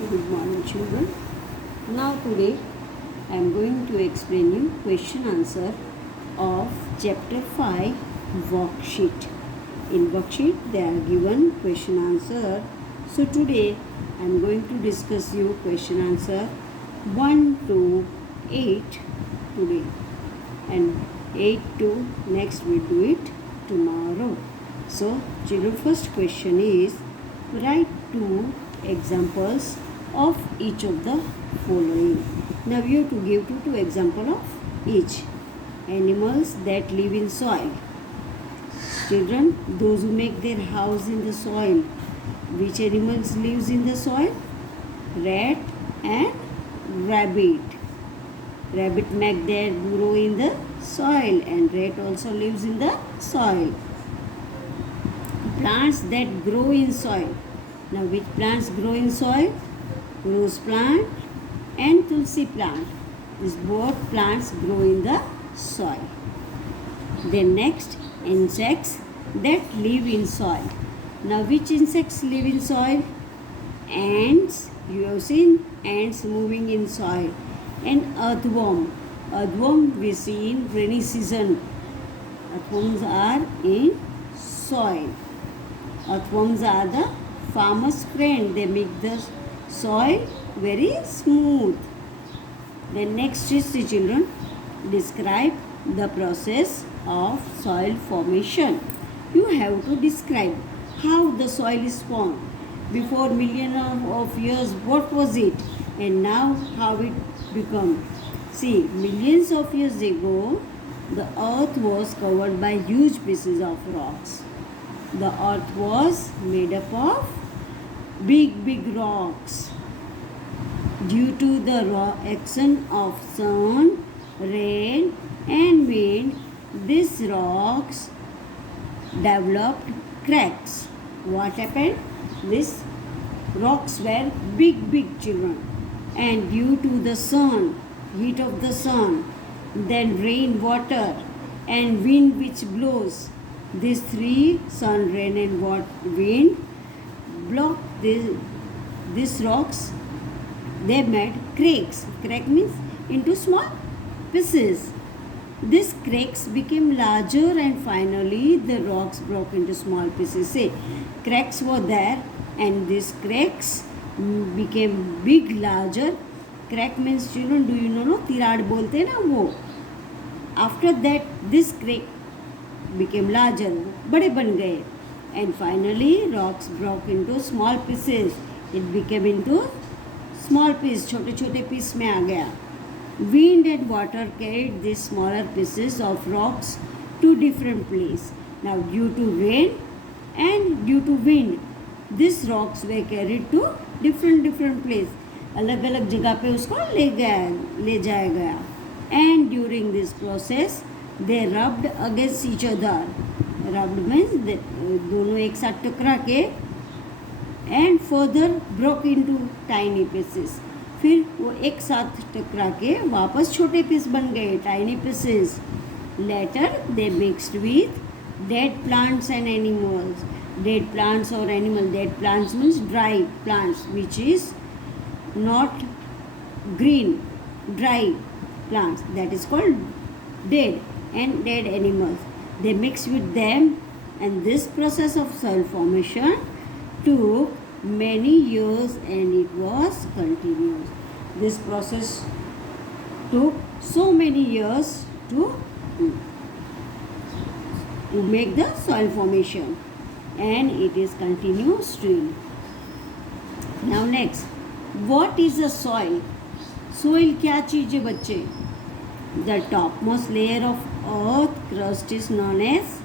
Good morning, children. Now today I am going to explain you question answer of chapter 5 worksheet. In worksheet they are given question answer. So today I am going to discuss you question answer 1 to 8 today, and 8 to next we do it tomorrow. So children, first question is write two examples of each of the following. Now you have to give two examples of each. Animals that live in soil. Children, those who make their house in the soil. Which animals lives in the soil? Rat and rabbit. Rabbit make their burrow in the soil, and rat also lives in the soil. Plants that grow in soil. Now which plants grow in soil? Rose plant and tulsi plant. These both plants grow in the soil. Then next, insects that live in soil. Now which insects live in soil? Ants. You have seen ants moving in soil. And earthworm. Earthworm we see in rainy season. Earthworms are in soil. Earthworms are the farmer's friend. They make the soil very smooth. Then next is the children, describe the process of soil formation. You have to describe how the soil is formed. Before million of years, what was it? And now how it become. See, millions of years ago, the earth was covered by huge pieces of rocks. The earth was made up of big rocks. Due to the action of sun, rain and wind, these rocks developed cracks. What happened? These rocks were big children, and due to the sun, heat of the sun, then rain, water and wind which blows, these three, sun, rain and wind, block these rocks. They made cracks. Crack means into small pieces. These cracks became larger, and finally the rocks broke into small pieces. Say, cracks were there, and these cracks became big, larger. Crack means, children, do you know? No, tirad bolte na wo. After that, this crack became larger, बड़े बन गए, and finally rocks broke into small pieces. It became into small piece, छोटे छोटे piece में आ गया. Wind and water carried these smaller pieces of rocks to different places. Now due to rain and due to wind, these rocks were carried to different place. अलग अलग जगह पे उसको ले जाया गया. And during this process, they rubbed against each other. Rubbed means दोनों एक साथ टकरा के and further broke into tiny pieces. फिर वो एक साथ टकरा के वापस छोटे पीस बन गए, tiny pieces. Later they mixed with dead plants and animals. Dead plants or animal. Dead plants means dry plants, which is not green, dry plants. That is called dead, and dead animals. They mixed with them, and this process of soil formation took many years, and it was continuous. This process took so many years to make the soil formation, and it is continuous still. Now next, what is a soil? Soil क्या चीज़ है बच्चे? The topmost layer of earth crust is known as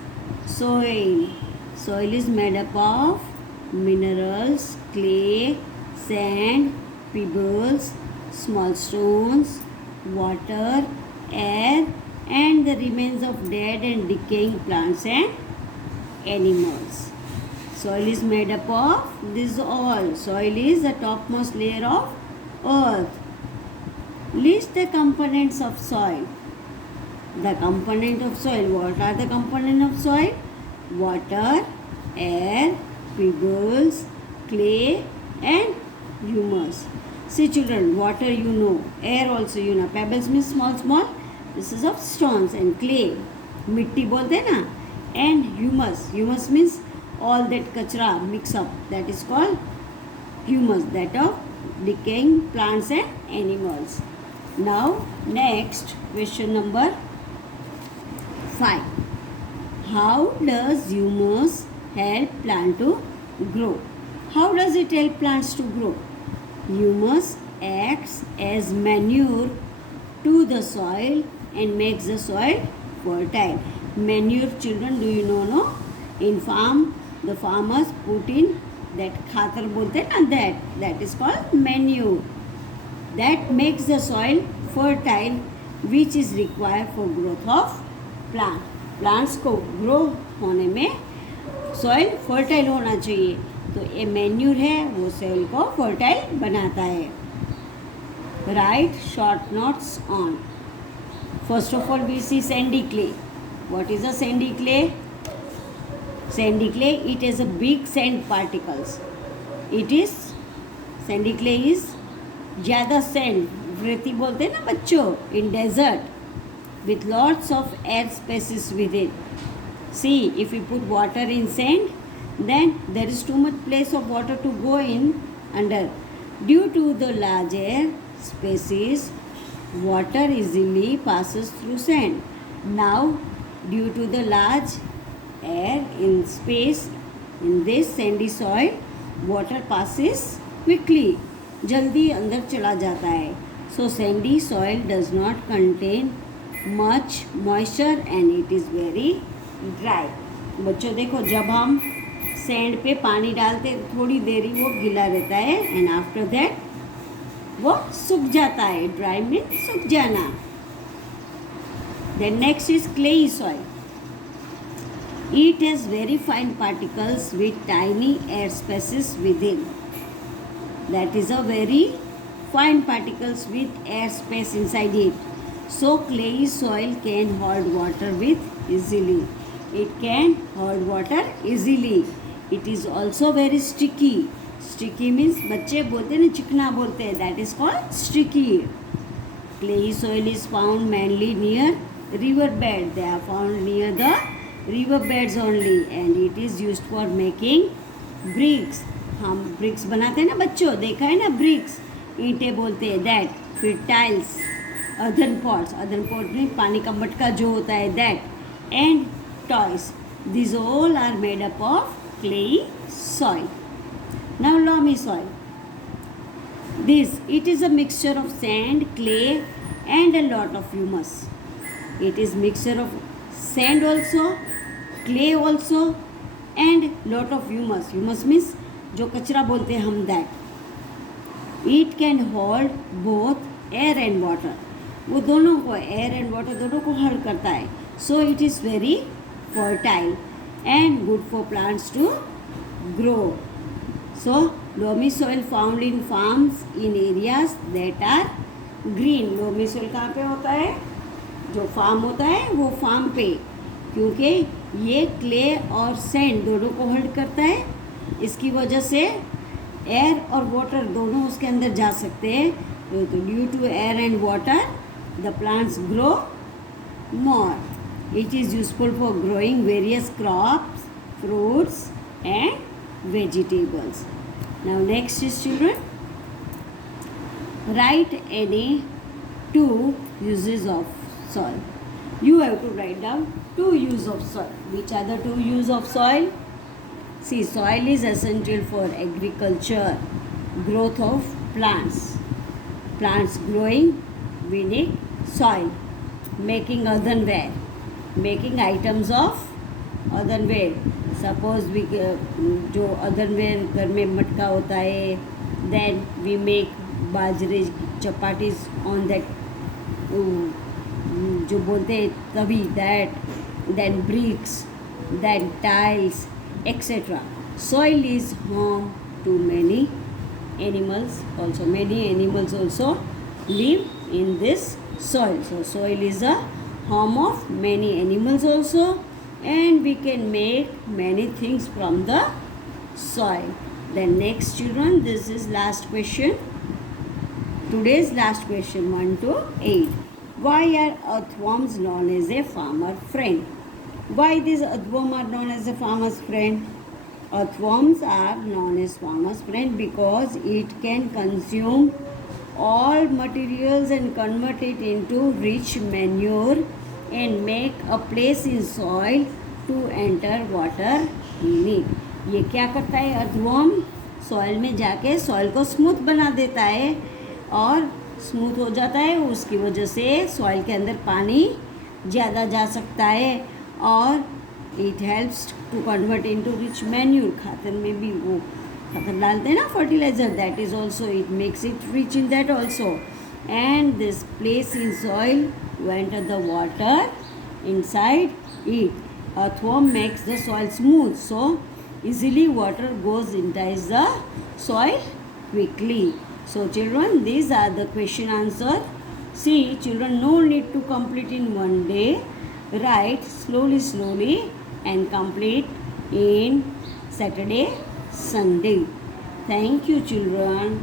soil. Soil is made up of minerals, clay, sand, pebbles, small stones, water, air, and the remains of dead and decaying plants and animals. Soil is made up of this all. Soil is the topmost layer of earth. List the components of soil. The component of soil. What are the components of soil? Water, air, pebbles, clay and humus. See children, water you know, air also you know. Pebbles means small small pieces of stones, and clay मिट्टी बोलते हैं ना. And humus means all that kachra mix up, that is called humus, that of decaying plants and animals. Now next question number 5. How does humus help plant to grow? How does it help plants to grow? Humus acts as manure to the soil and makes the soil fertile. Manure, children, do you know? No? In farm, the farmers put in that khatar bolte na, that is called manure. That makes the soil fertile, which is required for growth of plant. Plants को grow होने में soil fertile होना चाहिए, तो ये manure है वो soil को फर्टाइल बनाता है. Write short notes on. First of all we see sandy clay. What is a sandy clay? Sandy clay, it is a big sand particles. It is, sandy clay is ज़्यादा sand, रेती बोलते हैं ना बच्चों, in desert with lots of air spaces within. See, if we put water in sand, then there is too much place of water to go in under. Due to the large air spaces, water easily passes through sand. Now, due to the large air in space in this sandy soil, water passes quickly, जल्दी अंदर चला जाता है. So sandy soil does not contain much moisture and it is very dry. बच्चों देखो, जब हम sand पे पानी डालते हैं थोड़ी देरी वो गीला रहता है एंड आफ्टर दैट वो सूख जाता है. ड्राई मीन सूख जाना. Then next is clayey soil. It has very fine particles with tiny air spaces within. That is a very fine particles with air space inside it. So clayey soil can hold water with easily. It can hold water easily. It is also very sticky. Sticky means बच्चे बोलते हैं ना, चिकना बोलते हैं. That is called sticky. Clayey soil is found mainly near river bed. They are found near the river beds only and it is used for making bricks. हम bricks बनाते हैं ना बच्चों, देखा है ना bricks, ईंटें बोलते हैं that. फिर tiles, earthen pots में पानी का मटका जो होता है that, and toys. These all are made up of clayey soil. Now loamy soil. It is a mixture of sand, clay and a lot of humus. It is mixture of sand also, clay also and lot of humus. Humus means जो कचरा बोलते हैं हम that. It can hold both air and water. वो दोनों को, air and water दोनों को hold करता है. So it is very fertile and good for plants to grow. So loamy soil found in farms in areas that are green. loamy soil कहाँ पे होता है? जो फार्म होता है वो फार्म पे, क्योंकि ये क्ले और सैंड दोनों को होल्ड करता है. इसकी वजह से एयर और वाटर दोनों उसके अंदर जा सकते हैं. तो due to air and water the plants grow more. It is useful for growing various crops, fruits and vegetables. Now next is children, right any 2 uses of soil. You have to write down 2 uses of soil. Which are the 2 uses of soil? See, soil is essential for agriculture, growth of plants. Plants growing, we need soil. Making earthenware, making items of earthenware. Suppose we जो earthenware घर में मटका होता है, then we make बाजरे chapatis on that जो बोलते हैं तभी, that, then bricks, then tiles, etc. Soil is home to many animals also. Many animals also live in this soil. So soil is a home of many animals also, and we can make many things from the soil. Then next children, this is last question. today's last question 1 to 8. Why are earthworms known as a farmer friend? Why these earthworms are known as a farmer's friend? Earthworms are known as farmer's friend because it can consume all materials and convert it into rich manure and make a place in soil to enter water in it. ये क्या करता है earthworm? Soil में जाके soil को smooth बना देता है और स्मूथ हो जाता है, उसकी वजह से सॉइल के अंदर पानी ज़्यादा जा सकता है और it helps to convert into rich manure. खातर में भी वो खातर डालते हैं ना, fertilizer, that is also it makes it rich in that also. And this place in soil to enter the water inside it. Earthworm makes the soil smooth, so easily water goes inside the soil quickly. So children, these are the question answer. See children, no need to complete in one day. Write slowly and complete in Saturday, Sunday. Thank you children.